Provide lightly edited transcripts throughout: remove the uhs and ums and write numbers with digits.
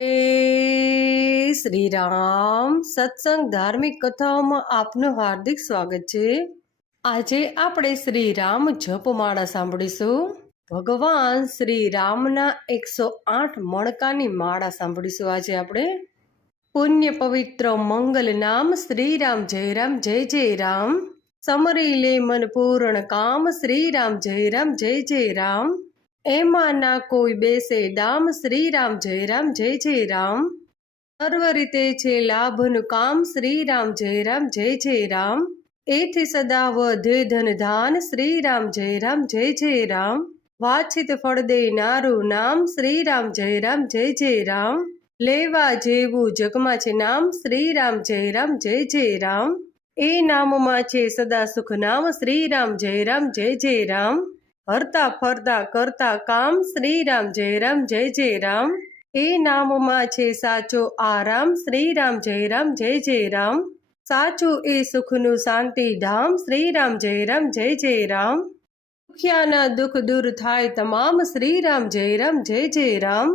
શ્રી રામ સત્સંગ ધાર્મિક કથાઓમાં આપનું હાર્દિક સ્વાગત છે। આજે આપણે શ્રી રામ જપમાળા સાંભળીશું। ભગવાન શ્રી રામના 108 મણકાની માળા સાંભળીશું। આજે આપણે પુણ્ય પવિત્ર મંગલ નામ શ્રી રામ જય રામ। સમરી લે મન પૂર્ણ કામ શ્રી રામ જય રામ। એમાં ના કોઈ બેસે દામ શ્રી રામ જય રામ। સર્વ રીતે છે લાભનું કામ શ્રી રામ જય રામ। એથી સદા વધે ધન ધાન શ્રી રામ જય રામ। વાછિત ફળ દેનારું નામ શ્રી રામ જય રામ। લેવા જેવું જગમાં છે નામ શ્રી રામ જય રામ। એ નામમાં છે સદા સુખ નામ શ્રી રામ જય રામ। હરતા ફરતા કરતા કામ શ્રી રામ જય રામ। એ નામમાં છે સાચો આરામ શ્રી રામ જય રામ। સાચું એ સુખનું શાંતિ ધામ શ્રી રામ જય રામ। દુખિયાના દુઃખ દૂર થાય તમામ શ્રી રામ જય રામ।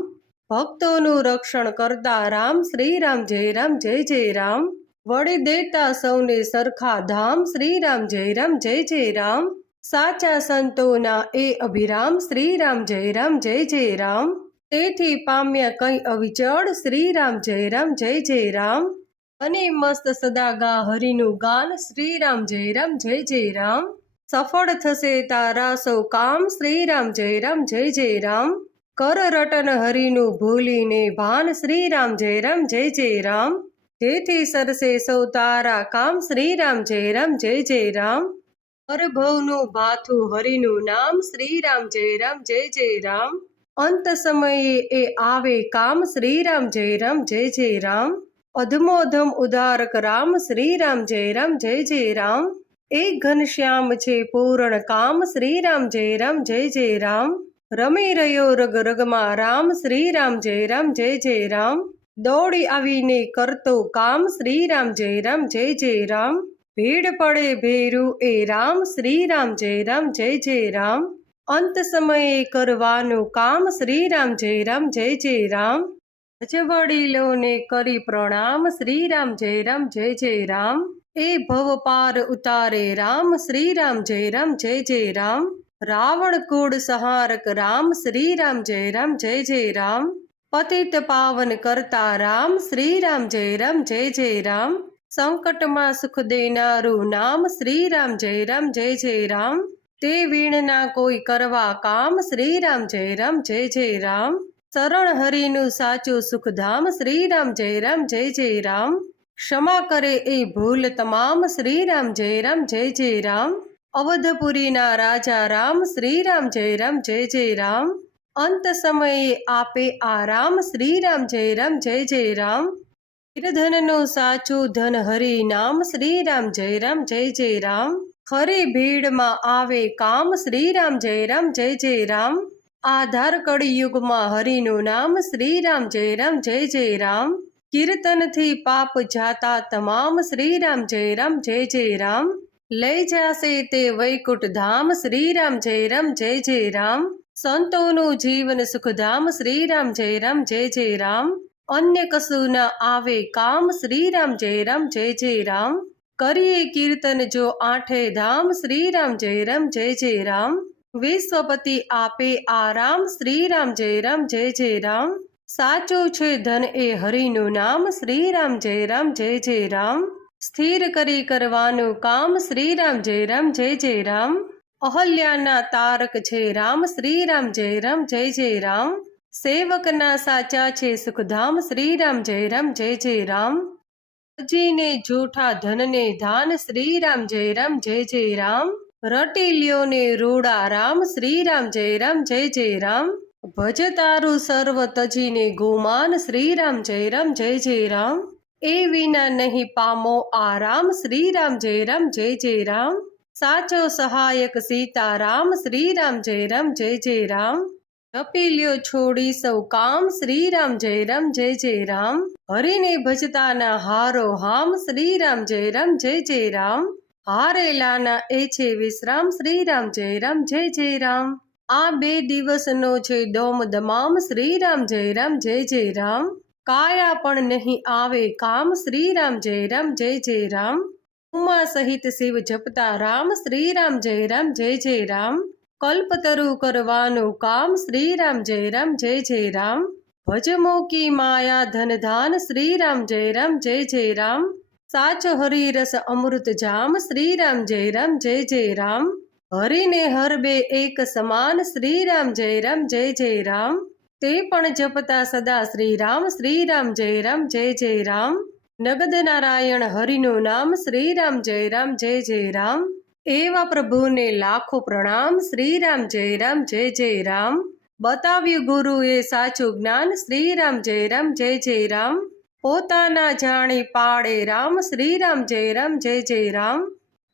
ભક્તોનું રક્ષણ કરતા રામ શ્રી રામ જય રામ। વળી દેતા સૌને સરખા ધામ શ્રી રામ જય રામ। સાચા સંતોના એ અભિરામ શ્રી રામ જય રામ। તેથી પામ્યા કઈ અવિચળ શ્રી રામ જય રામ। અને મસ્ત સદા ગા હરિનું ગાન શ્રી રામ જય રામ। સફળ થશે તારા સૌ કામ શ્રી રામ જય રામ। કર રટન હરિનું ભૂલીને ભાન શ્રી રામ જય રામ। જેથી સરસે સૌ તારા કામ શ્રી રામ જય રામ। ભવનું ભાથું હરિનું નામ શ્રી રામ જય રામ। અંત સમયે એ આવે કામ શ્રી રામ જય રામ। અધમોધમ ઉદારક રામ શ્રી રામ જય રામ। એક ઘનશ્યામ છે પૂર્ણ કામ શ્રી રામ જય રામ। રમી રહ્યો રગ રગમાં રામ શ્રી રામ જય રામ। દોડી આવીને કરતો કામ શ્રી રામ જય રામ। ભીડ પડે ભેરું એ રામ શ્રી રામ જય રામ। અંત સમયે કરવાનું કામ શ્રી રામ જય રામ। વડીલોને કરી પ્રણામ શ્રી રામ જય રામ। એ ભવ પાર ઉતારે રામ શ્રી રામ જય રામ। રાવણ કુળ સંહારક રામ શ્રી રામ જય રામ। પતિત પાવન કરતા રામ શ્રી રામ જય રામ। સંકટમાં સુખ દેનારું નામ શ્રી રામ જય રામ। તે વીણના કોઈ કરવા કામ શ્રી રામ જય રામ। શરણ હરિનું સાચું સુખધામ શ્રી રામ જય રામ। ક્ષમા કરે એ ભૂલ તમામ શ્રી રામ જય રામ। અવધપુરીના રાજા રામ શ્રી રામ જય રામ। અંત સમયે આપે આરામ શ્રી રામ જય રામ। ધનનું સાચું ધન હરિ નામ શ્રી રામ જય રામ। ખરી ભીડમાં આવે કામ શ્રી રામ જય રામ। આધાર કળિયુગમાં હરિનું નામ શ્રી રામ જય રામ। કીર્તનથી પાપ જાતા તમામ શ્રી રામ જય રામ। લઈ જાશે તે વૈકુંઠ ધામ શ્રી રામ જય રામ। સંતોનું જીવન સુખધામ શ્રી રામ જય રામ। અન્ય કશું ન આવે કામ શ્રી રામ જય રામ। કરીએ કીર્તન જો આઠે ધામ શ્રી રામ જય રામ। વિશ્વપતિ આપે આરામ શ્રી રામ જય રામ। સાચું છે ધન એ હરિનું નામ શ્રી રામ જય રામ। સ્થિર કરી કરવાનું કામ શ્રી રામ જય રામ। અહલ્યાના તારક છે રામ શ્રી રામ જય રામ। સેવકના સાચા છે સુખધામ શ્રી રામ જય રામ। જીને જૂઠા ધનને ધાન શ્રી રામ જય રામ। રટી લ્યોને રૂડા રામ શ્રી રામ જય રામ। ભજ તારું સર્વ તજીને ગુમાન શ્રી રામ જય રામ। એ વિના નહીં પામો આરામ શ્રી રામ જય રામ। સાચો સહાયક સીતારામ શ્રી રામ જય રામ। જપી લ્યો છોડી સૌ કામ શ્રી રામ જય રામ। હરિને ભજતાના હારો હામ શ્રી રામ જય રામ। હારેલાના એ છે વિશ્રામ શ્રી રામ જય રામ। આ 2 દિવસનો છે દોમ દમામ શ્રી રામ જય રામ। કાયા પણ નહીં આવે કામ શ્રી રામ જય રામ જય જય રામ ઉમા સહિત શિવ જપતા રામ શ્રી રામ જય રામ જય જય રામ કલ્પતરુ કરવાનું કામ શ્રી રામ જય રામ જય જય રામ ભજમો કી માયા ધન ધાન શ્રી રામ જય રામ જય જય રામ સાચો હરિ રસ અમૃત જામ શ્રી રામ જય રામ જય જય રામ હરિને હરબે એક સમાન શ્રી રામ જય રામ જય જય રામ તે પણ જપતા સદા શ્રી રામ જય રામ જય જય રામ નગદ નારાયણ હરિનું નામ શ્રી રામ જય જય રામ એવા પ્રભુને લાખો પ્રણામ શ્રી રામ જય જય રામ બતાવ્યું ગુરુએ સાચું જ્ઞાન શ્રી રામ જય રામ પોતાના જાણી પાડે રામ શ્રી રામ જય જય રામ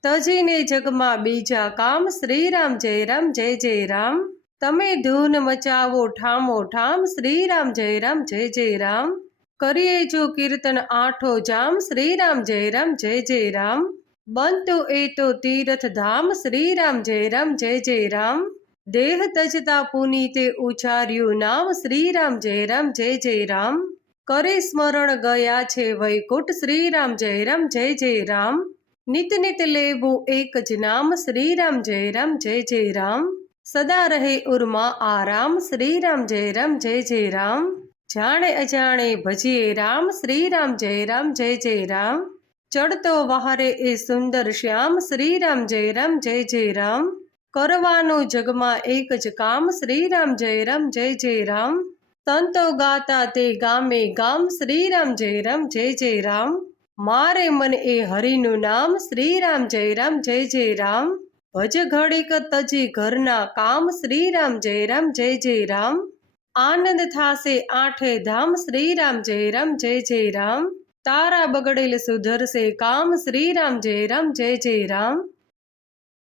તજીને જગમાં બીજા કામ શ્રી રામ જય જય રામ તમે ધૂન મચાવો ઠામો ઠામ શ્રી રામ જય જય રામ કરીએ જો કીર્તન આઠો જામ શ્રી રામ જય જય રામ બનતું એ તો તીર્થ ધામ શ્રી રામ જય જય રામ દેહ તજતા પુનીતે ઉચ્ચાર્યું નામ શ્રી રામ જય જય રામ કરે સ્મરણ ગયા છે વૈકુંઠ શ્રી રામ જય જય રામ નિત નિત લેવું એક જ નામ શ્રી રામ જય જય રામ સદા રહે ઉર્મા આરામ શ્રી રામ જય રામ જાણે અજાણે ભજીએ રામ શ્રી રામ જય જય રામ ચડતો વહારે એ સુંદર શ્યામ શ્રી રામ જય રામ કરવાનું જગમાં એક જ કામ શ્રી રામ જય જય રામ સંતો ગાતા તે ગામે ગામ શ્રી રામ જય રામ મારે મન એ હરિનું નામ શ્રી રામ જય જય રામ ભજ ઘડીક તજી ઘરના કામ શ્રી રામ જય રામ આનંદ થાશે આઠે ધામ શ્રી રામ જય જય રામ તારા બગડેલ સુધરશે કામ શ્રી રામ જય રામ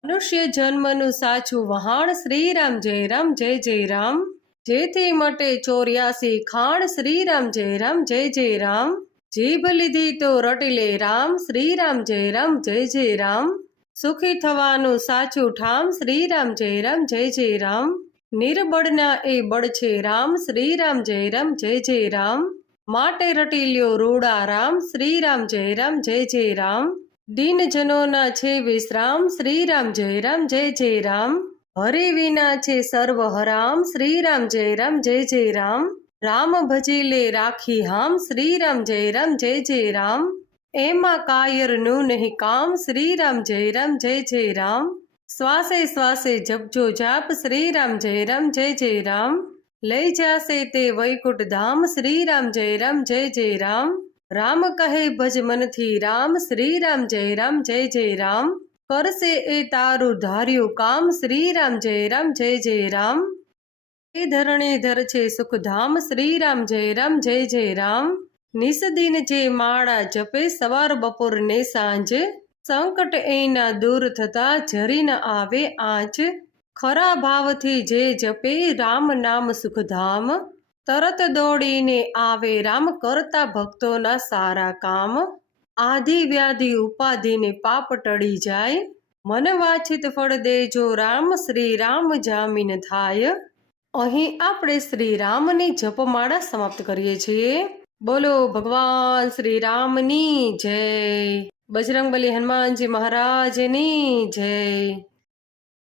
મનુષ્ય જન્મનું સાચું વહાણ શ્રી રામ જય રામ જેથી મટે 84 ખાણ શ્રી રામ જય રામ જીભ લીધી તો રટી લે રામ શ્રી રામ જય રામ સુખી થવાનું સાચું ઠામ શ્રી રામ જય રામ નિર્બળના એ બળ છે રામ શ્રી રામ જય રામ માટે રટી લ્યો રૂડા રામ શ્રી રામ જય રામ દિનજનોના છે વિશ્રામ શ્રી રામ જય રામ હરિ વિના છે સર્વ હરામ શ્રી રામ જય રામ રામ ભજી લે રાખી હામ શ્રી રામ જય રામ એમાં કાયરનું નહીં કામ શ્રી રામ જય રામ શ્વાસે શ્વાસે જપજો જાપ શ્રી રામ જય રામ લઈ જાશે તે વૈકુંઠ ધામ શ્રી રામ જય રામ રામ કહે ભજ મનથી રામ શ્રી રામ જય રામ કરશે એ તારું ધાર્યું કામ શ્રી રામ જય રામ એ ધરણીધર છે સુખધામ શ્રી રામ જય રામ નિસદિન જે માળા જપે સવાર બપોર ને સાંજ સંકટ એના દૂર થતા જરી ન આવે આંચ ખરા ભાવથી જે જપે રામ નામ સુખધામ તરત દોડીને આવે રામ કરતા ભક્તોના સારા કામ આધિ વ્યાધિ ઉપાધિને પાપ ટળી જાય મન વાંછિત ફળ દેજો રામ શ્રી રામ જામીન થાય અહીં આપણે શ્રી રામની જપમાળા સમાપ્ત કરીએ છીએ બોલો ભગવાન શ્રી રામની જય બજરંગબલી હનુમાનજી મહારાજની જય